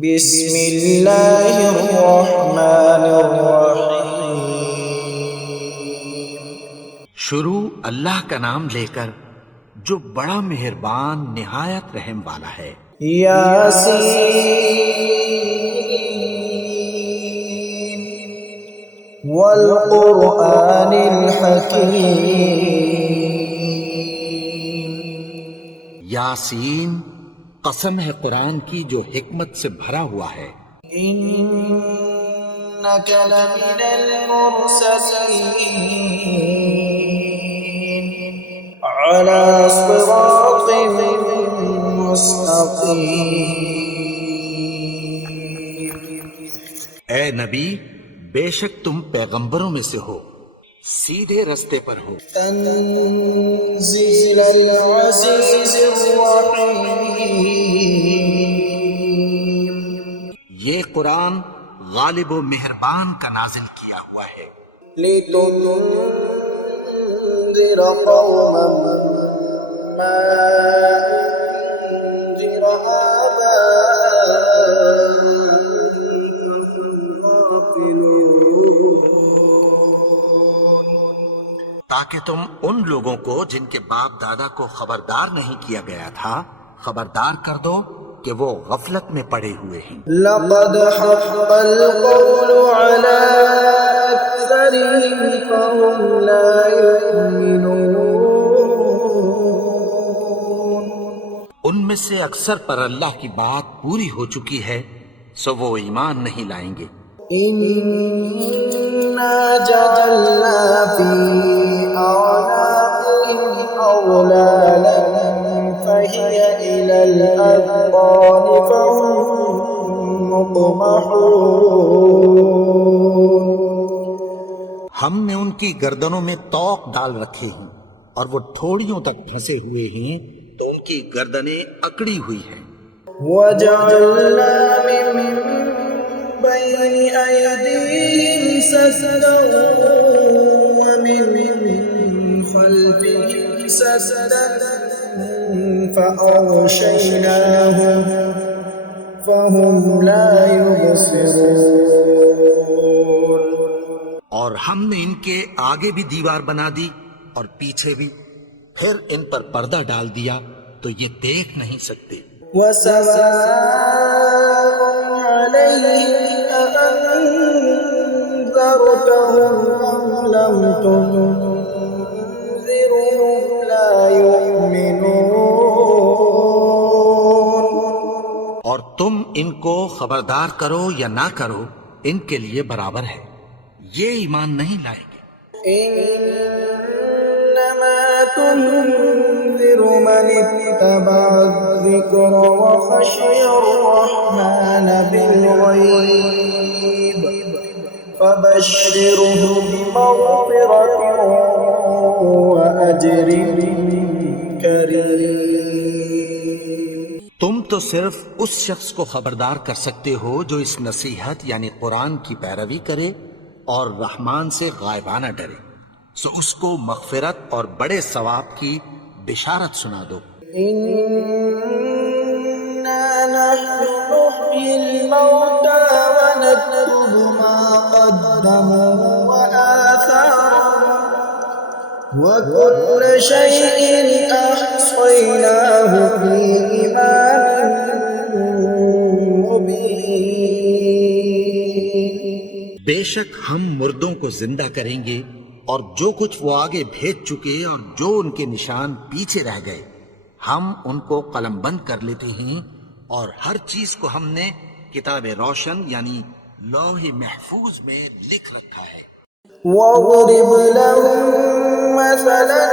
بسم اللہ الرحمن الرحیم۔ شروع اللہ کا نام لے کر جو بڑا مہربان نہایت رحم والا ہے۔ یاسین والقرآن الحکیم۔ یاسین، قسم ہے قرآن کی جو حکمت سے بھرا ہوا ہے۔ انک لمن المرسلین علی صراط مستقیم۔ اے نبی، بے شک تم پیغمبروں میں سے ہو، سیدھے رستے پر ہو۔ تنزیل العزیز الرحیم۔ یہ قرآن غالب و مہربان کا نازل کیا ہوا ہے۔ لتنذر قوما ما انذر آباؤهم غافلون۔ تاکہ تم ان لوگوں کو جن کے باپ دادا کو خبردار نہیں کیا گیا تھا خبردار کر دو کہ وہ غفلت میں پڑے ہوئے ہیں۔ لقد حق القول على أكثرهم فهم لا يؤمنون۔ ان میں سے اکثر پر اللہ کی بات پوری ہو چکی ہے، سو وہ ایمان نہیں لائیں گے۔ إنا جعلنا في أعناقهم أغلالا فهي إلى الأذقان فهم مقمحون۔ ہم نے ان کی گردنوں میں طوق ڈال رکھے ہیں اور وہ ٹھوڑیوں تک پھنسے ہوئے ہیں، تو ان کی گردنیں اکڑی ہوئی ہیں۔ وجعلنا من بين أيديهم سدا ومن خلفهم سدا فأغشيناهم فهم لا يبصرون۔ اور ہم نے ان کے آگے بھی دیوار بنا دی اور پیچھے بھی، پھر ان پر پردہ ڈال دیا تو یہ دیکھ نہیں سکتے۔ وسواء عليهم أأنذرتهم أم لم تنذرهم لا يؤمنون۔ اور تم ان کو خبردار کرو یا نہ کرو، ان کے لیے برابر ہے، یہ ایمان نہیں لائیں گے۔ إنما تنذر من اتبع الذكر وخشي الرحمن بالغيب فبشره بمغفرة وأجر كريم۔ تم تو صرف اس شخص کو خبردار کر سکتے ہو جو اس نصیحت یعنی قرآن کی پیروی کرے اور رحمان سے غائبانہ ڈرے، سو اس کو مغفرت اور بڑے ثواب کی بشارت سنا دو۔ إنا نحن نحيي الموتى ونكتب ما قدموا وآثارهم وكل شيء أحصيناه في إمام مبين۔ بے شک ہم مردوں کو زندہ کریں گے اور جو کچھ وہ آگے بھیج چکے اور جو ان کے نشان پیچھے رہ گئے ہم ان کو قلم بند کر لیتے ہیں، اور ہر چیز کو ہم نے کتاب روشن یعنی لوح محفوظ میں لکھ رکھا ہے۔ واضرب لهم مثلا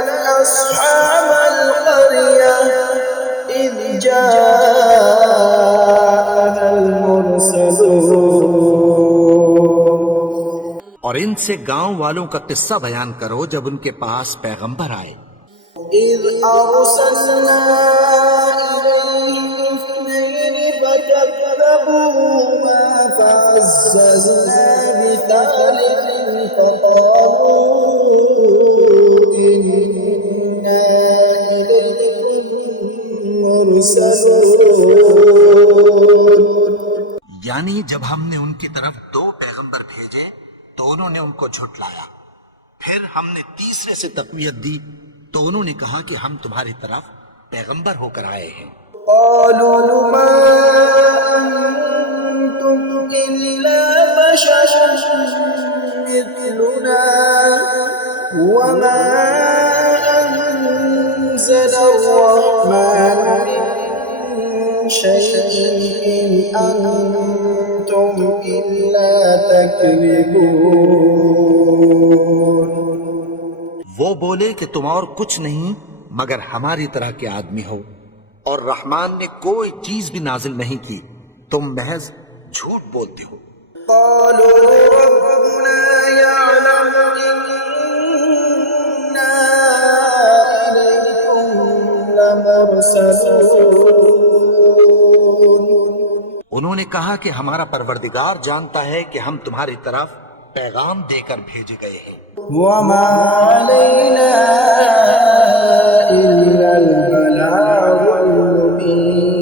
أصحاب القرية إذ جاءها المرسلون۔ اور ان سے گاؤں والوں کا قصہ بیان کرو جب ان کے پاس پیغمبر آئے۔ إذ أرسلنا إليهم اثنين فكذبوهما فعززنا بثالث فقالوا إنا إليكم مرسلون۔ یعنی جب ہم نے ان کی طرف 2 پیغمبر بھیجے تو انہوں نے ان کو جھٹلایا، پھر ہم نے تیسرے سے تقویت دی تو انہوں نے کہا کہ ہم تمہاری طرف پیغمبر ہو کر آئے ہیں۔ قالوا ما أنتم إلا بشر مثلنا وما أنزل الرحمن من شيء إن أنتم إلا تكذبون۔ وہ بولے کہ تم اور کچھ نہیں مگر ہماری طرح کے آدمی ہو، اور رحمان نے کوئی چیز بھی نازل نہیں کی، تم محض جھوٹ بولتے ہو۔ قالوا ربنا يعلم إنا إليكم لمرسلون۔ انہوں نے کہا کہ ہمارا پروردگار جانتا ہے کہ ہم تمہاری طرف پیغام دے کر بھیجے گئے ہیں، وما علينا إلا البلاغ المبين۔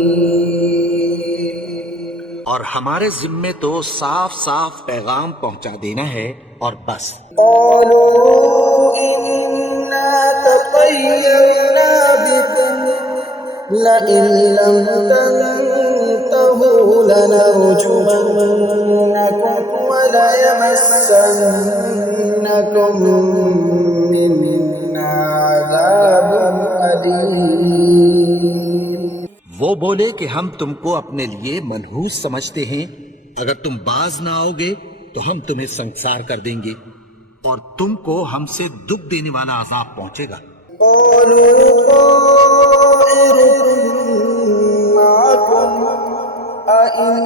اور ہمارے ذمے تو صاف صاف پیغام پہنچا دینا ہے اور بس۔ قالوا إنا تطيرنا بكم لئن لم تنتهوا لنرجمنكم وليمسنكم منا عذاب أليم۔ وہ بولے کہ ہم تم کو اپنے لیے منحوس سمجھتے ہیں، اگر تم باز نہ آؤ گے تو ہم تمہیں سنسار کر دیں گے اور تم کو ہم سے دکھ دینے والا عذاب پہنچے گا۔ قالوا طائركم معكم أئن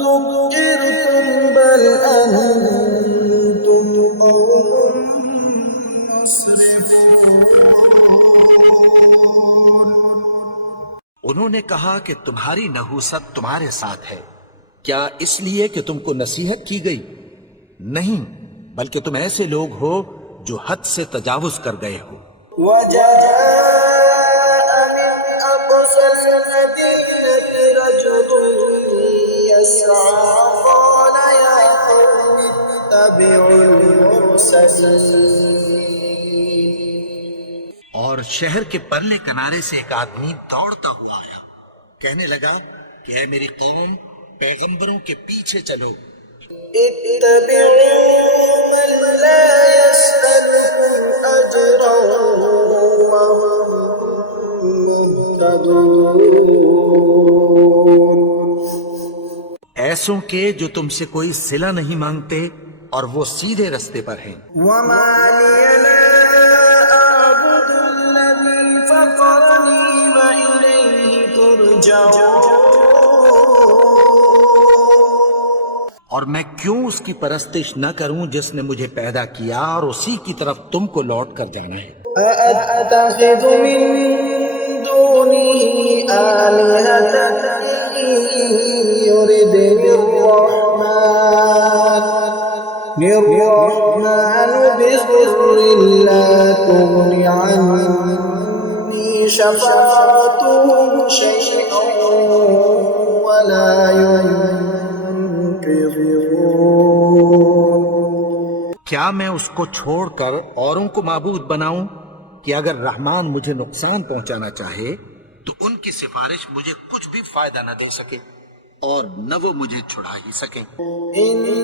ذكرتم بل أنتم قوم مسرفون۔ انہوں نے کہا کہ تمہاری نحوست تمہارے ساتھ ہے، کیا اس لیے کہ تم کو نصیحت کی گئی؟ نہیں، بلکہ تم ایسے لوگ ہو جو حد سے تجاوز کر گئے ہو۔ وجاء من أقصى المدينة رجل يسعى قال يا قوم اتبعوا المرسلين۔ اور شہر کے پرلے کنارے سے ایک آدمی دوڑتا ہوا آیا، کہنے لگا کہ اے میری قوم، پیغمبروں کے پیچھے چلو۔ اتبعوا من لا يسألكم أجرا وهم مهتدون۔ ایسوں کے جو تم سے کوئی صلہ نہیں مانگتے اور وہ سیدھے رستے پر ہیں۔ وما لي لا أعبد الذي فطرني وإليه ترجعون۔ اور میں کیوں اس کی پرستش نہ کروں جس نے مجھے پیدا کیا اور اسی کی طرف تم کو لوٹ کر جانا ہے۔ أأتخذ من دونه آلهة إن يردني الرحمن بضر لا تغن عني شفاعتهم شيئا ولا ينقذون۔ کیا میں اس کو چھوڑ کر اوروں کو معبود بناؤں کہ اگر رحمان مجھے نقصان پہنچانا چاہے تو ان کی سفارش مجھے کچھ بھی فائدہ نہ دے سکے اور نہ وہ مجھے چھڑا ہی سکے۔ إني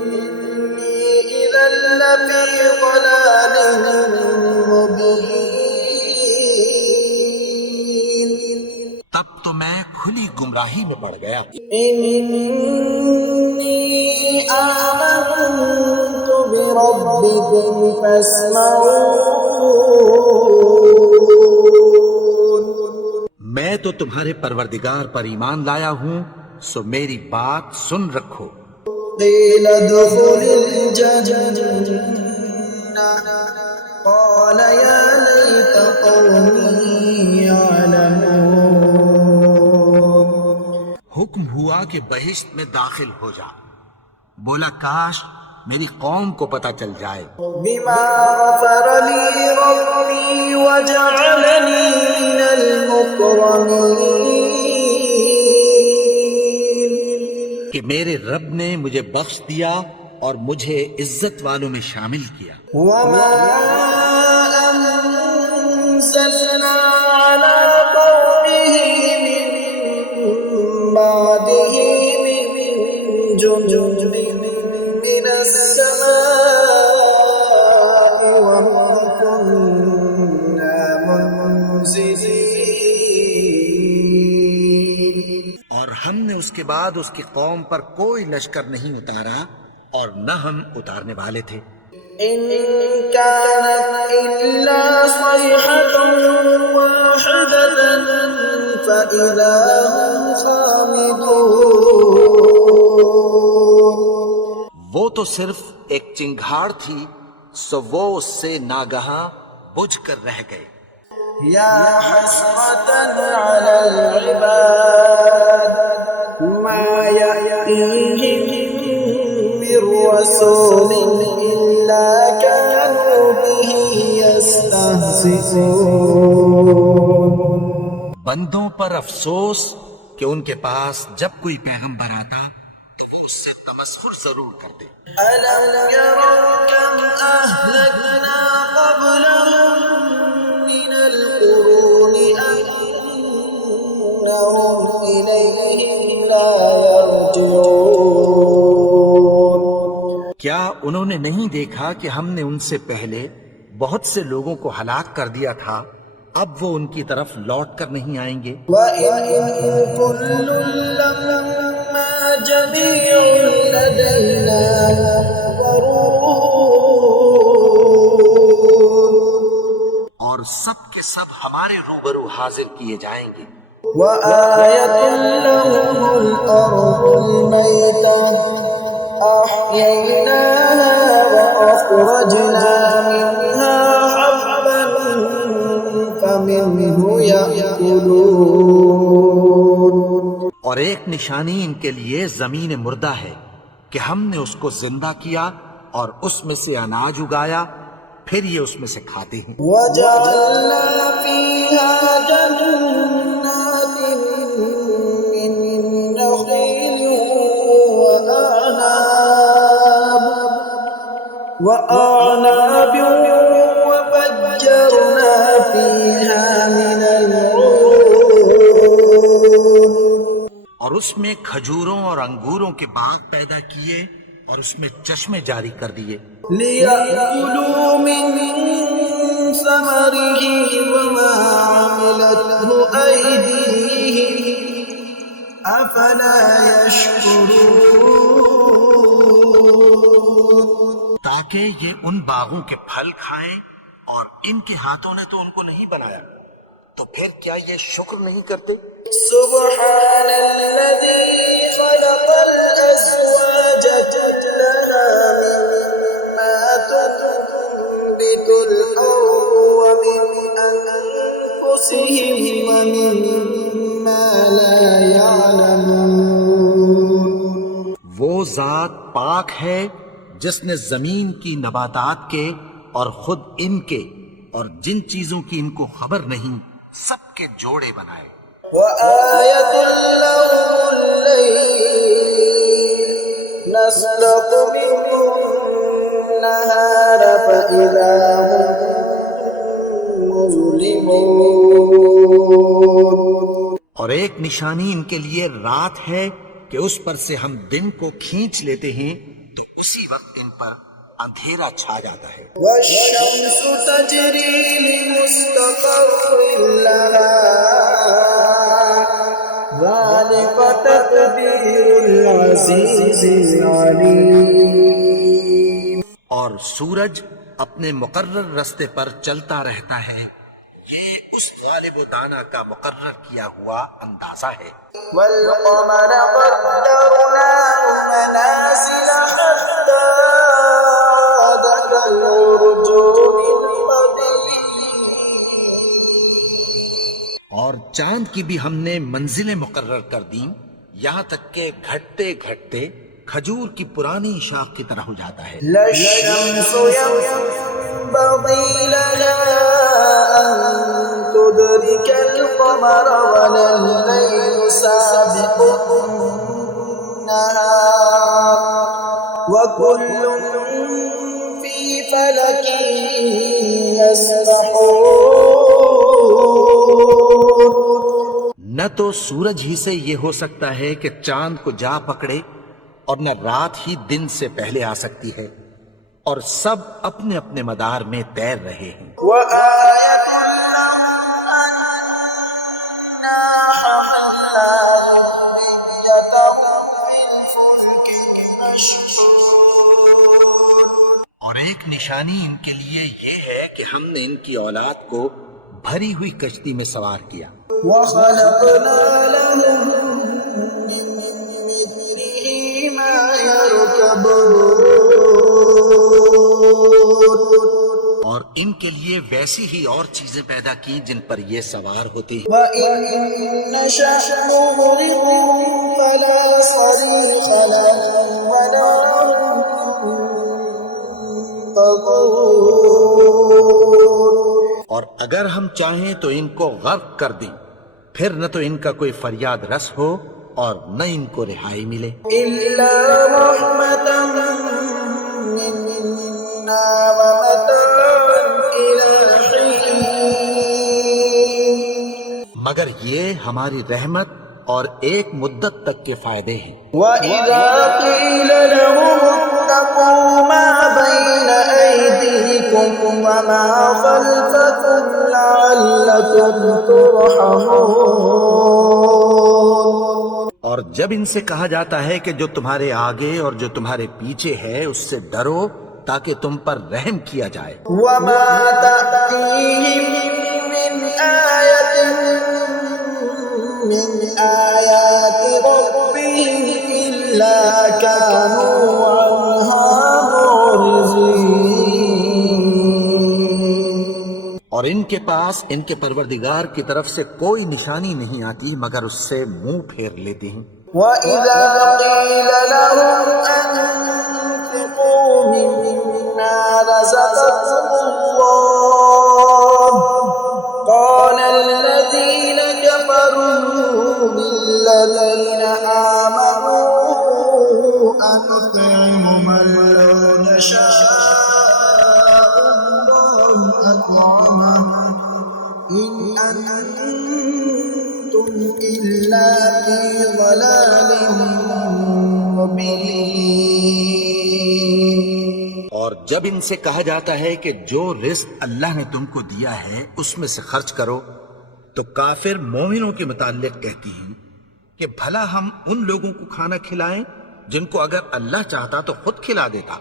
إذا لفي ضلال مبين۔ تب تو میں کھلی گمراہی میں پڑ گیا۔ إني آمنت بربكم فاسمعون۔ میں تو تمہارے پروردگار پر ایمان لایا ہوں، سو میری بات سن رکھو۔ قيل ادخل الجنة قال يا ليت قومي يعلمون۔ حکم ہوا کہ بہشت میں داخل ہو جا، بولا کاش میری قوم کو پتہ چل جائے۔ بما غفر لي ربي وجعلني من المكرمين۔ کہ میرے رب نے مجھے بخش دیا اور مجھے عزت والوں میں شامل کیا. وما أنزلنا على قومه من بعده من جند من السماء وما كنا منزلين. اور ہم نے اس کے بعد اس کی قوم پر کوئی لشکر نہیں اتارا اور نہ ہم اتارنے والے تھے. إن كانت إلا صيحة واحدة فإذا هم خامدون. وہ تو صرف ایک چنگھاڑ تھی سو وہ اس سے ناگہاں بجھ کر رہ گئے. يا حسرة على العباد ما يأتيهم من رسول إلا كانوا به يستهزئون. بندوں پر افسوس کہ ان کے پاس جب کوئی پیغمبر آتا تو وہ اس سے تمسخر ضرور کرتے. ألم يروا كم أهلكنا قبلهم من القرون أنهم إليهم لا يرجعون. کیا انہوں نے نہیں دیکھا کہ ہم نے ان سے پہلے بہت سے لوگوں کو ہلاک کر دیا تھا، اب وہ ان کی طرف لوٹ کر نہیں آئیں گے؟ وَإِن كُلٌّ لَّمَّا جَمِيعٌ لَّدَيْنَا مُحْضَرُونَ. اور سب کے سب ہمارے روبرو حاضر کیے جائیں گے. وَآيَةٌ لَّهُمُ الْأَرْضُ الْمَيْتَةُ أَحْيَيْنَاهَا وَأَخْرَجْنَا مِنْهَا حَبًّا فَمِنْهُ يَأْكُلُونَ. اور ایک نشانی ان کے لیے زمین مردہ ہے کہ ہم نے اس کو زندہ کیا اور اس میں سے اناج اگایا، پھر یہ اس میں سے کھاتے ہیں. وَجَعَلْنَا فِيهَا جَنَّاتٍ مِّن نَّخِيلٍ وَأَعْنَابٍ وَفَجَّرْنَا فِيهَا مِنَ الْعُيُونِ. اور اس میں کھجوروں اور انگوروں کے باغ پیدا کیے اور اس میں چشمے جاری کر دیے. لِيَأْكُلُوا مِن ثَمَرِهِ وَمَا عَمِلَتْهُ أَيْدِيهِمْ أَفَلَا يَشْكُرُونَ. تاکہ یہ ان باغوں کے پھل کھائیں اور ان کے ہاتھوں نے تو ان کو نہیں بنایا، تو پھر کیا یہ شکر نہیں کرتے؟ سبحان الذي خلق الأزواج كلها مما تنبت الأرض ومن أنفسهم ومما لا يعلمون. وہ ذات پاک ہے جس نے زمین کی نباتات کے اور خود ان کے اور جن چیزوں کی ان کو خبر نہیں سب کے جوڑے بنائے. وآية لهم الليل نسلق منه النهار فإذا هم مظلمون. اور ایک نشانی ان کے لیے رات ہے کہ اس پر سے ہم دن کو کھینچ لیتے ہیں تو اسی وقت ان پر اندھیرا چھا جاتا ہے. والشمس تجري لمستقر لها ذلك تقدير العزيز العليم. اور سورج اپنے مقرر رستے پر چلتا رہتا ہے، یہ اس غالب و دانا کا مقرر کیا ہوا اندازہ ہے. والقمر قدرناه منازل حتى عاد كالعرجون القديم. اور چاند کی بھی ہم نے منزلیں مقرر کر دیں یہاں تک کہ گھٹتے گھٹتے کھجور کی پرانی شاخ کی طرح ہو جاتا ہے. لا الشمس ينبغي لها أن تدرك القمر ولا الليل سابق النهار وكل في فلك يسبحون. نہ تو سورج ہی سے یہ ہو سکتا ہے کہ چاند کو جا پکڑے، اور نہ رات ہی دن سے پہلے آ سکتی ہے، اور سب اپنے اپنے مدار میں تیر رہے ہیں. وآية لهم أنا حملنا ذريتهم في الفلك المشحون. اور ایک نشانی ان کے لیے یہ ہے کہ ہم نے ان کی اولاد کو بھری ہوئی کشتی میں سوار کیا. وخلقنا لهم من مثله ما يركبون. اور ان کے لیے ویسی ہی اور چیزیں پیدا کی جن پر یہ سوار ہوتے ہیں. وإن نشأ نغرقهم فلا صريخ لهم ولا هم ينقذون. اور اگر ہم چاہیں تو ان کو غرق کر دیں، پھر نہ تو ان کا کوئی فریاد رس ہو اور نہ ان کو رہائی ملے. إلا رحمة منا ومتاعا إلى حين. مگر یہ ہماری رحمت اور ایک مدت تک کے فائدے ہیں. وإذا قيل لهم اتقوا ما بين أيديكم وما خلفكم لعلكم ترحمون. اور جب ان سے کہا جاتا ہے کہ جو تمہارے آگے اور جو تمہارے پیچھے ہے اس سے ڈرو تاکہ تم پر رحم کیا جائے. وما تأتيهم من آية من آيات ربهم إلا كانوا عنها معرضين. اور ان کے پاس ان کے پروردگار کی طرف سے کوئی نشانی نہیں آتی مگر اس سے منہ پھیر لیتے ہیں. وَإِذَا قِيلَ لَهُمْ أَنفِقُوا مِمَّا رَزَقَكُمُ اللَّهُ قَالَ الَّذِينَ كَفَرُوا لِلَّذِينَ آمَنُوا أَنُطْعِمُ مَن لَّوْ يَشَاءُ اللَّهُ أَطْعَمَهُ إِنْ أَنتُمْ إِلَّا فِي ضَلَالٍ مُّبِينٍ. اور جب ان سے کہا جاتا ہے کہ جو رزق اللہ نے تم کو دیا ہے اس میں سے خرچ کرو، تو کافر مومنوں کے متعلق کہتی ہیں کہ بھلا ہم ان لوگوں کو کھانا کھلائیں جن کو اگر اللہ چاہتا تو خود کھلا دیتا.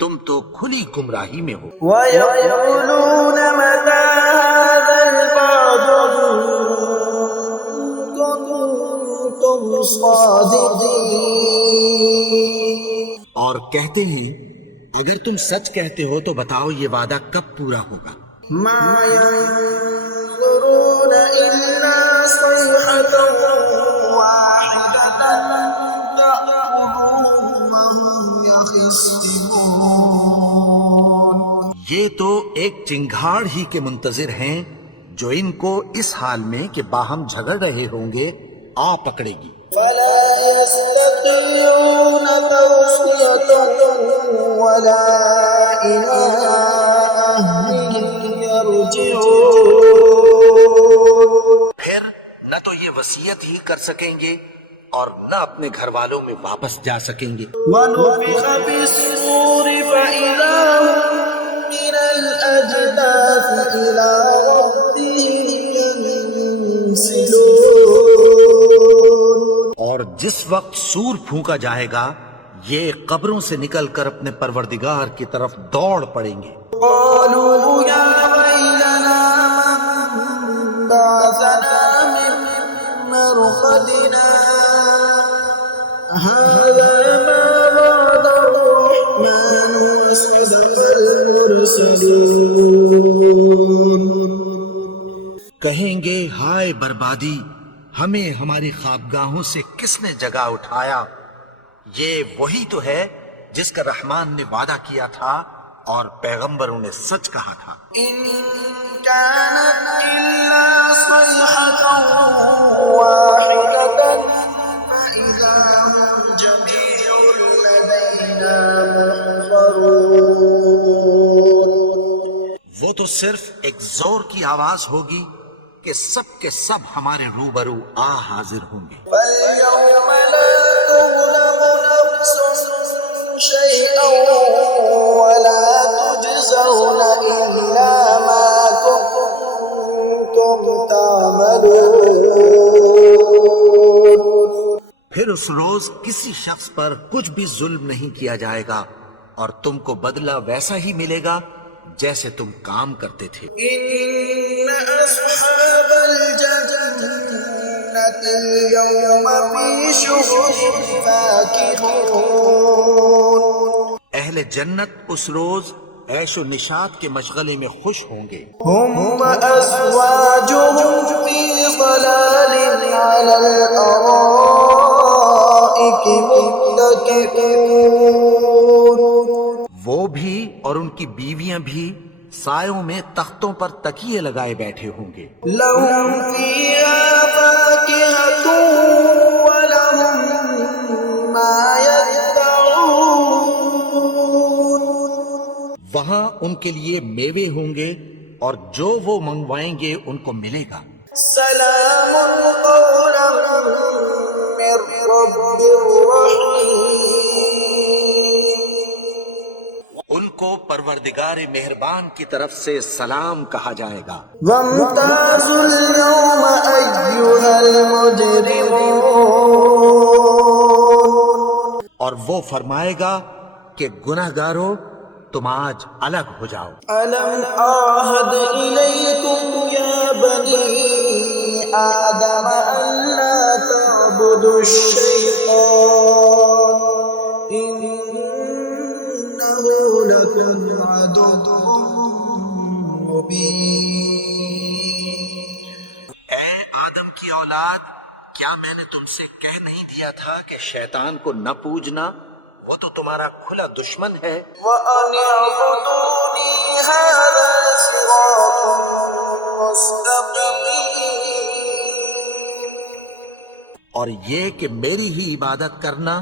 تم تو کھلی گمراہی میں ہو. وَيَقُولُونَ مَتَىٰ هَٰذَا الْوَعْدُ إِن كُنتُمْ صَادِقِينَ. اور کہتے ہیں اگر تم سچ کہتے ہو تو بتاؤ یہ وعدہ کب پورا ہوگا. مَا يَنظُرُونَ إِلَّا صَيْحَةً وَاحِدَةً تَأْخُذُهُمْ وَهُمْ يَخِصِّمُونَ. یہ تو ایک چنگھاڑ ہی کے منتظر ہیں جو ان کو اس حال میں کہ باہم جھگڑ رہے ہوں گے آ پکڑے گی. فَلَا يَسْتَطِيعُونَ تَوْصِيَةً وَلَا إِلَىٰ أَهْلِهِمْ يَرْجِعُونَ. پھر نہ تو یہ وصیت ہی کر سکیں گے اور نہ اپنے گھر والوں میں واپس جا سکیں گے. وَنُفِخَ فِي الصُّورِ فَإِذَا هُم مِّنَ الْأَجْدَاثِ إِلَىٰ رَبِّهِمْ يَنسِلُونَ. اور جس وقت سور پھونکا جائے گا یہ قبروں سے نکل کر اپنے پروردگار کی طرف دوڑ پڑیں گے. قَالُوا يَا وَيْلَنَا مَن بَعَثَنَا مِن مَّرْقَدِنَا هَٰذَا مَا وَعَدَ الرَّحْمَٰنُ وَصَدَقَ الْمُرْسَلُونَ. کہیں گے ہائے بربادی، ہمیں ہماری خوابگاہوں سے کس نے جگا اٹھایا. یہ وہی تو ہے جس کا رحمان نے وعدہ کیا تھا اور پیغمبروں نے سچ کہا تھا. إِن كَانَتْ إِلَّا صَيْحَةً وَاحِدَةً فَإِذَا هُمْ وہ تو صرف ایک زور کی آواز ہوگی کہ سب کے سب ہمارے روبرو حاضر ہوں گے. فَالْيَوْمَ لَا تُظْلَمُ نَفْسٌ شَيْئًا وَلَا تُجْزَوْنَ إِلَّا مَا كُنتُمْ تَعْمَلُونَ. پھر اس روز کسی شخص پر کچھ بھی ظلم نہیں کیا جائے گا اور تم کو بدلہ ویسا ہی ملے گا جیسے تم کام کرتے تھے. إِنَّ أَصْحَابَ الْجَنَّةِ الْيَوْمَ فِي شُغُلٍ فَاكِهُونَ. اہل جنت اس روز عیش و نشاط کے مشغلے میں خوش ہوں گے. هُمْ وَأَزْوَاجُهُمْ فِي ظَلَالٍ عَلَى الْأَرَائِكِ مُتَّكِئُونَ. وہ بھی اور ان کی بیویاں بھی سایوں میں تختوں پر تکیے لگائے بیٹھے ہوں گے. لَهُمْ فِيهَا فَاكِهَةٌ وَلَهُمْ مَا يَدَّعُونَ. وہاں ان کے لیے میوے ہوں گے اور جو وہ منگوائیں گے ان کو ملے گا. سلام قولا من رب رحیم. ان کو پروردگار مہربان کی طرف سے سلام کہا جائے گا. وامتازوا اليوم أيها المجرمون. اور وہ فرمائے گا کہ گناہگارو تم آج الگ ہو جاؤ. ألم أعهد إليكم يا بني آدم ألا تعبدوا الشيطان إنه لكم عدو مبين. اے آدم کی اولاد، کیا میں نے تم سے کہہ نہیں دیا تھا کہ شیطان کو نہ پوجنا، وہ تو تمہارا کھلا دشمن ہے. وَأَنِ اعْبُدُونِي هَذَا صِرَاطٌ مُسْتَقِيمٌ. اور یہ کہ میری ہی عبادت کرنا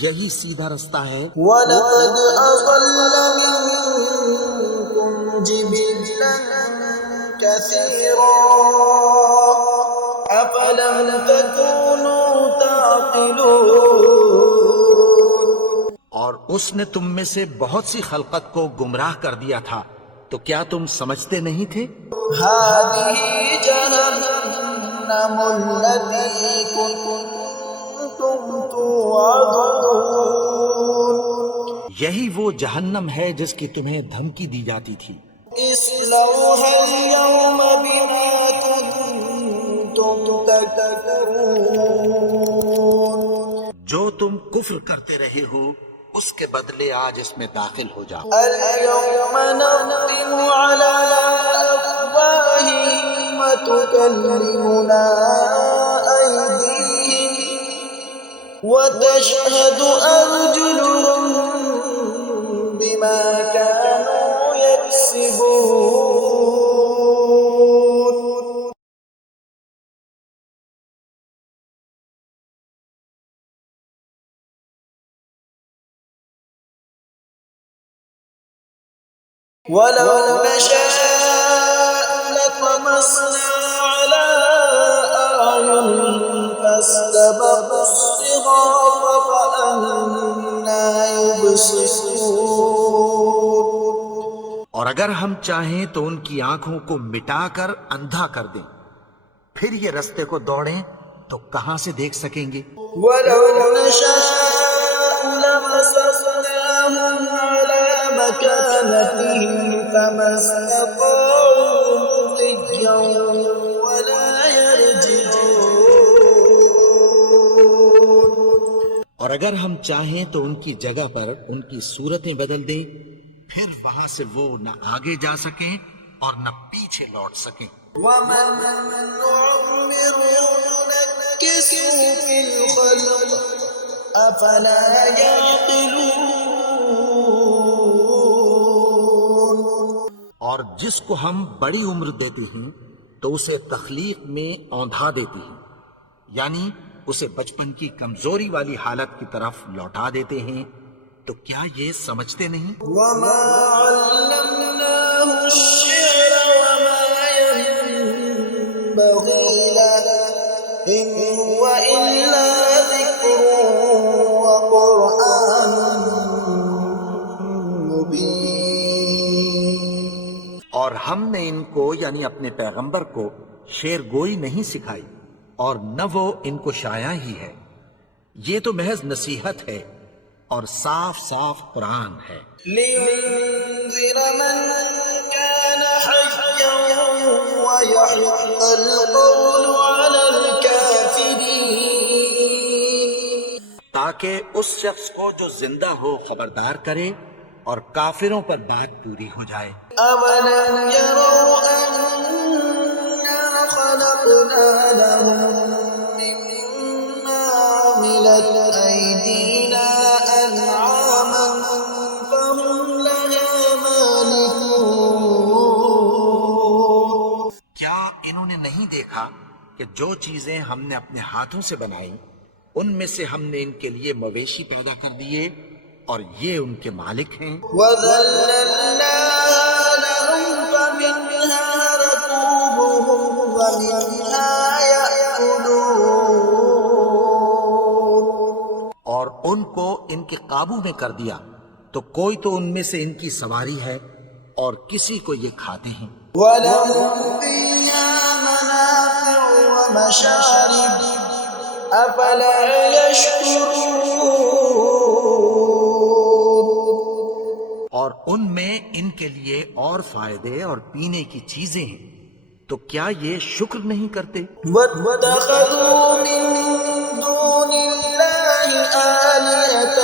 یہی سیدھا رستہ ہے. وَلَقَدْ أَضَلَّ مِنكُمْ جِبِلًّا كَثِيرًا أَفَلَمْ تَكُونُوا تَعْقِلُونَ. اور اس نے تم میں سے بہت سی خلقت کو گمراہ کر دیا تھا، تو کیا تم سمجھتے نہیں تھے؟ هَذِهِ جَهَنَّمُ الَّتِي كُنتُمْ تُوعَدُونَ. یہی وہ جہنم ہے جس کی تمہیں دھمکی دی جاتی تھی. اصْلَوْهَا الْيَوْمَ بِمَا كُنتُمْ تَكْفُرُونَ. جو تم کفر کرتے رہے ہو اس کے بدلے آج اس میں داخل ہو جاؤ. الْيَوْمَ نَخْتِمُ عَلَىٰ أَفْوَاهِهِمْ وَتُكَلِّمُنَا أَيْدِيهِمْ وَتَشْهَدُ أَرْجُلُهُم بِمَا كَانُوا يَكْسِبُونَ. وَلَوْ نَشَاءُ لَطَمَسْنَا عَلَىٰ أَعْيُنِهِمْ فَاسْتَبَقُوا الصِّرَاطَ فَأَنَّىٰ يُبْصِرُونَ. اور اگر ہم چاہیں تو ان کی آنکھوں کو مٹا کر اندھا کر دیں، پھر یہ رستے کو دوڑیں تو کہاں سے دیکھ سکیں گے؟ وَلَوْ نَشَاءُ لَمَسَخْنَاهُمْ عَلَىٰ مَكَانَتِهِمْ فَمَا اسْتَطَاعُوا مُضِيًّا وَلَا يَرْجِعُونَ. اور اگر ہم چاہیں تو ان کی جگہ پر ان کی صورتیں بدل دیں، پھر وہاں سے وہ نہ آگے جا سکیں اور نہ پیچھے لوٹ سکیں. وَمَن نُّعَمِّرْهُ نُنَكِّسْهُ فِي الْخَلْقِ أَفَلَا يَعْقِلُونَ. اور جس کو ہم بڑی عمر دیتے ہیں تو اسے تخلیق میں اوندھا دیتے ہیں، یعنی اسے بچپن کی کمزوری والی حالت کی طرف لوٹا دیتے ہیں، تو کیا یہ سمجھتے نہیں؟ وَمَا عَلَّمْنَاهُ الشِّعْرَ کو یعنی اپنے پیغمبر کو شعر گوئی نہیں سکھائی اور نہ وہ ان کو شایع ہی ہے. یہ تو محض نصیحت ہے اور صاف صاف قرآن ہے. لينذر من كان حيا ويحق القول على الكافرين. تاکہ اس شخص کو جو زندہ ہو خبردار کرے اور کافروں پر بات پوری ہو جائے. أولم يروا أنا خلقنا لهم مما عملت أيدينا أنعاما فهم لها مالكون. کیا انہوں نے نہیں دیکھا کہ جو چیزیں ہم نے اپنے ہاتھوں سے بنائی ان میں سے ہم نے ان کے لیے مویشی پیدا کر دیے اور یہ ان کے مالک ہیں. وَذَلَّلْنَاهَا لَهُمْ فَمِنْهَا رَكُوبُهُمْ وَمِنْهَا يَأْكُلُونَ. اور ان کو ان کے قابو میں کر دیا تو کوئی تو ان میں سے ان کی سواری ہے اور کسی کو یہ کھاتے ہیں. وَلَهُمْ فِيهَا مَنَافِعُ وَمَشَارِبُ أَفَلَا يَشْكُرُونَ. اور ان میں ان کے لیے اور فائدے اور پینے کی چیزیں ہیں تو کیا یہ شکر نہیں کرتے؟ وَاتَّخَذُوا مِن دُونِ اللَّهِ آلِهَةً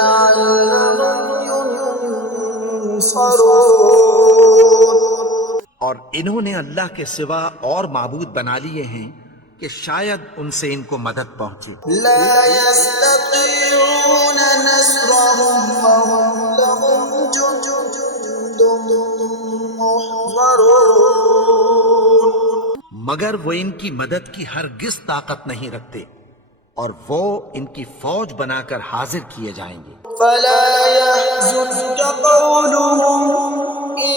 لَعَلَّهُمْ يُنصَرُونَ. اور انہوں نے اللہ کے سوا اور معبود بنا لیے ہیں کہ شاید ان سے ان کو مدد پہنچے. لَا يَسْتَطِيعُونَ نَصْرَهُمْ وَهُمْ لَهُمْ جُندٌ مُّحْضَرُونَ. مگر وہ ان کی مدد کی ہرگز طاقت نہیں رکھتے اور وہ ان کی فوج بنا کر حاضر کیے جائیں گے. فَلَا يَحْزُنْكَ قَوْلُهُمْ إِنَّا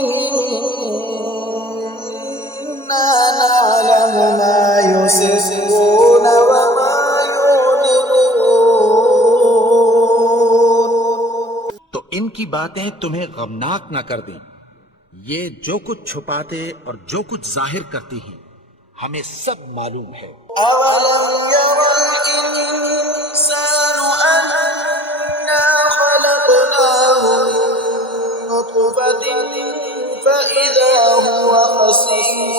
نَعْلَمُ مَا يُسِرُّونَ وَمَا يُعْلِنُونَ. تو ان کی باتیں تمہیں غمناک نہ کر دیں. یہ جو کچھ چھپاتے اور جو کچھ ظاہر کرتی ہیں ہمیں سب معلوم ہے. أَوَلَمْ يَرَ الْإِنسَانُ أَنَّا خَلَقْنَاهُ مِن نُّطْفَةٍ فَإِذَا هُوَ خَصِيمٌ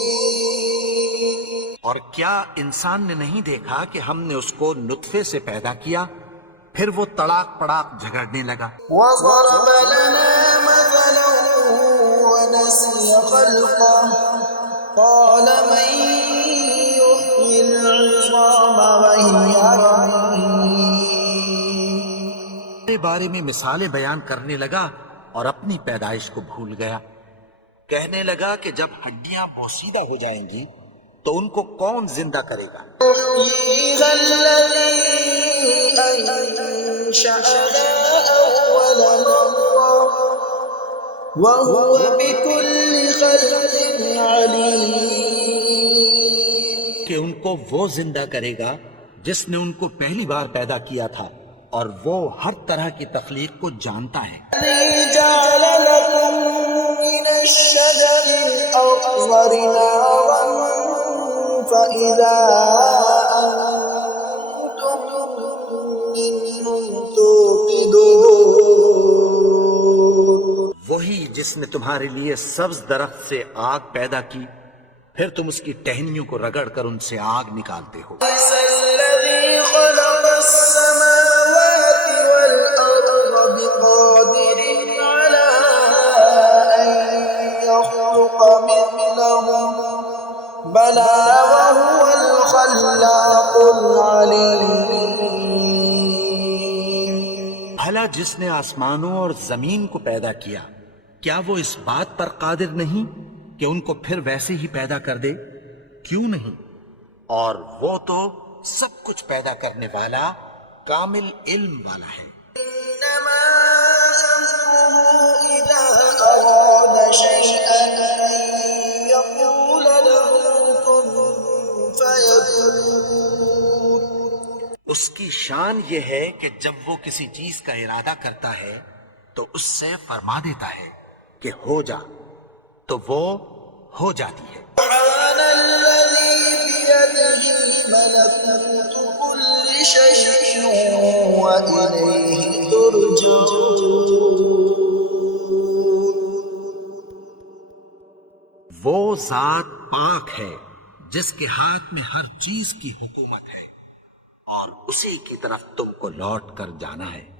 مُّبِينٌ. اور کیا انسان نے نہیں دیکھا کہ ہم نے اس کو نطفے سے پیدا کیا پھر وہ تڑاک پڑاک جھگڑنے لگا. وَضَرَبَ لَنَا مَثَلًا وَنَسِيَ خَلْقَهُ قَالَ مَن يُحْيِي الْعِظَامَ وَهِيَ رَمِيمٌ. اپنے بارے میں مثالیں بیان کرنے لگا اور اپنی پیدائش کو بھول گیا. کہنے لگا کہ جب ہڈیاں بوسیدہ ہو جائیں گی تو ان کو کون زندہ کرے گا؟ يُحْيِيهَا الَّذِي أَنشَأَهَا أَوَّلَ مَرَّةٍ وَهُوَ بِكُلِّ خَلْقٍ عَلِيمٌ. کہ ان کو وہ زندہ کرے گا جس نے ان کو پہلی بار پیدا کیا تھا اور وہ ہر طرح کی تخلیق کو جانتا ہے. الَّذِي جَعَلَ لَكُم مِّنَ الشَّجَرِ الْأَخْضَرِ نَارًا فَإِذَا أَنتُم مِّنْهُ تُوقِدُونَ. وہی جس نے تمہارے لیے سبز درخت سے آگ پیدا کی پھر تم اس کی ٹہنیوں کو رگڑ کر ان سے آگ نکالتے ہو. أَلَيْسَ الَّذِي خَلَقَ السَّمَاوَاتِ وَالْأَرْضَ بِقَادِرٍ عَلَىٰ أَن يَخْلُقَ مِثْلَهُم بَلَىٰ وَهُوَ الْخَلَّاقُ الْعَلِيمُ. بھلا جس نے آسمانوں اور زمین کو پیدا کیا کیا وہ اس بات پر قادر نہیں کہ ان کو پھر ویسے ہی پیدا کر دے؟ کیوں نہیں؟ اور وہ تو سب کچھ پیدا کرنے والا کامل علم والا ہے. إِنَّمَا أَمْرُهُ إِذَا أَرَادَ شَيْئًا أَن يَقُولَ لَهُ كُن فَيَكُونُ. اس کی شان یہ ہے کہ جب وہ کسی چیز کا ارادہ کرتا ہے تو اس سے فرما دیتا ہے کہ ہو جا تو وہ ہو جاتی ہے۔ سبحان الذي بيده ملكوت كل شيء وإليه ترجعون۔ وہ ذات پاک ہے جس کے ہاتھ میں ہر چیز کی حکومت ہے اور اسی کی طرف تم کو لوٹ کر جانا ہے۔